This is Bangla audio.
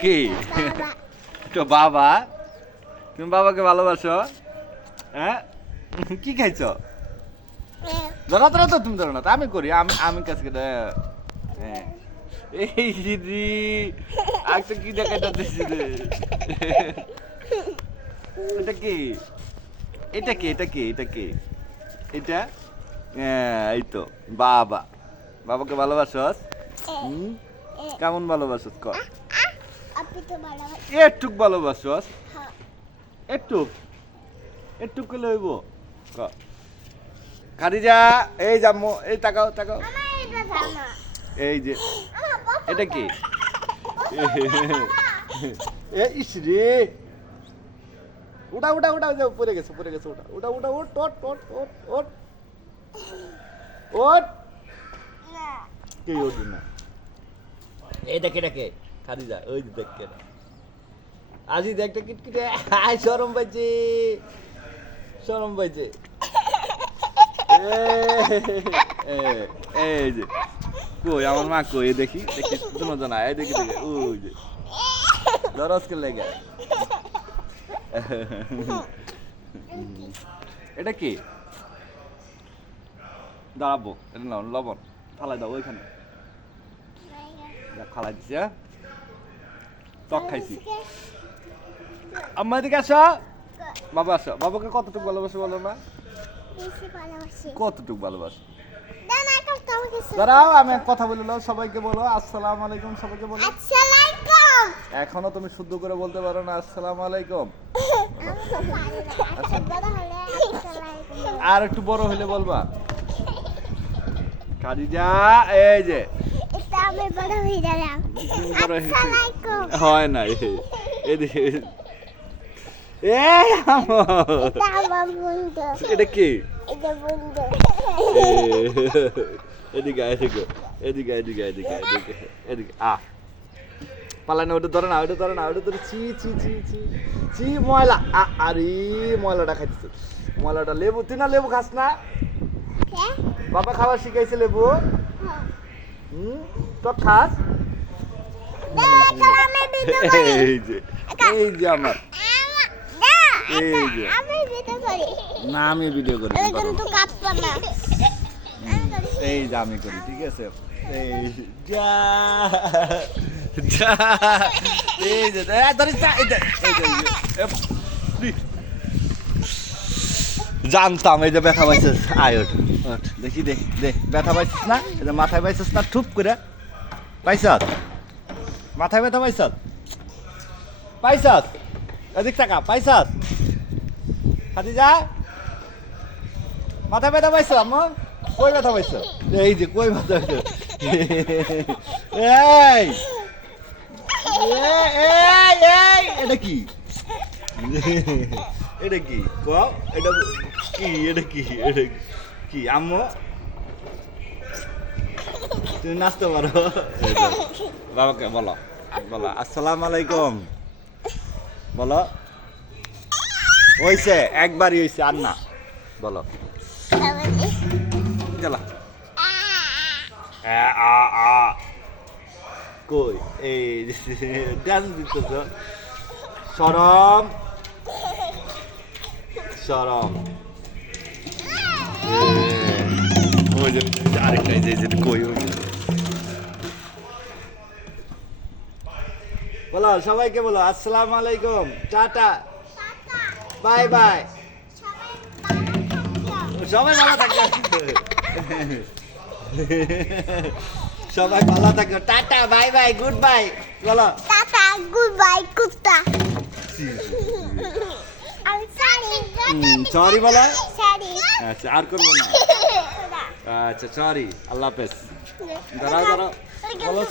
কি? তো বাবা, তুমি বাবাকে ভালোবাসো? হ্যাঁ? কি খাইছো? ধরো ধরো তো তুমি ধরো না আমি করি, আমি আমি করে হ্যাঁ। এই দিদি আজকে কি দেখাইতে দিছি এটা কি? এটা কি এটা কি এটা কি? এটা? হ্যাঁ এই তো, বাবা। বাবাকে ভালোবাসস? কেমন ভালোবাসস ক আপনি তো ভালো একটুক ভালোবাসস হ্যাঁ। একটুক একটুক করলে হইব? ক। খাদিজা এই জাম্মু এই তাকাও তাকাও। এই যে এটা কি? এ ইস রে। উঠা উঠা উঠা যাও পড়ে গেছে পড়ে গেছে উঠা। উঠা উঠা ওট ওট ওট ওট ওট ওট না। কে ওঠ না? এই দেখে দেখে খাদিজা ওই যে দেখ কেন আজি দেখটা কিটকিটে আয় সরম পাইছে। সরম পাইছে। এ, এই যে কই আমার মা কই এই দেখি দেখি দুজন আয় দেখি দেখি ওই যে। দরজকে লেগে? এটা কি? দাঁড়াবো এটা লবণ ফালাই দাও ওইখানে। দেখ, ফালাই দিছি হ্যাঁ? টক খাইছি। আম্মা এদিকে আসো। বাবা আসো। বাবাকে কতটুকু ভালোবাসো বলো না কতটুকু ভালোবাসো? দাঁড়াও আমি কথা বলে দাও সবাইকে বলো আসসালামু আলাইকুম সবাইকে বলো। এখনও তুমি শুদ্ধ করে বলতে পারো না আসসালামু আলাইকুম। আর একটু বড় হলে বলবা। খাদিজা এই যে। আমি বড় হয়ে গেলাম হয় না এদিকে এটা কি? এদিকে এদিকে। এদিকে এদিকে এদিকে এদিকে এদিকে আ পালানো ওটা ধরে না ওটা ধরে না ওটা ধরে চি চি চি চি চি ময়লা। আরে ময়লাটা খাইছিস ময়লাটা লেবু তুই না লেবু খাস না? বাবা খাবার শিখাইছে লেবু। হুম? তো খাস এটা আমি ভিডিও করি এই যে এই যে আমার। না এই যে আমি ভিডিও করি না আমি ভিডিও করি এই যে আমি করি ঠিক আছে? এই যা যা এই যে ধরিস না, এই যে, এই যে, এই যে, এ, দি। জানতাম এই যে ব্যথা পাইছিস। আয় ওঠ ওঠ দেখি দে দে ব্যথা পাইছিস না? এই যে মাথায় পাইছিস না ঠুপ করে। পাইছত? মাথায় ব্যথা পাইছত? পাইছত? এদিক টাকা পাইছত? হাতি যা মাথা ব্যথা পাইছো, আম্মা? কই ব্যথা পাইছো? এই যে, কই ব্যথা পাইছো? এই! এই এটা কি? এটা কি? এটা কি? এটা কি? এটা কি? আম্মু? তুমি নাচতে পারো। বাবাকে বলো বলো আসসালামু আলাইকুম। বলো। হইছে একবারই হইছে আর না। বলো। গেলা। কই এই ডান্স দিতেছ। সরম। সরম। ওই যে কই ওই বলো সবাইকে বলো আসসালামু আলাইকুম টাটা বাই বাই। সবাই ভালো থাকবে। সবাই ভালো থাকবে। Tata bye bye good bye বলো। টাটা গুড বাই কুত্তা। সরি সরি বলো। আচ্ছা আর করব না। আচ্ছা সরি আল্লাহ হাফেজ। দাঁড়াও দাঁড়াও। বলো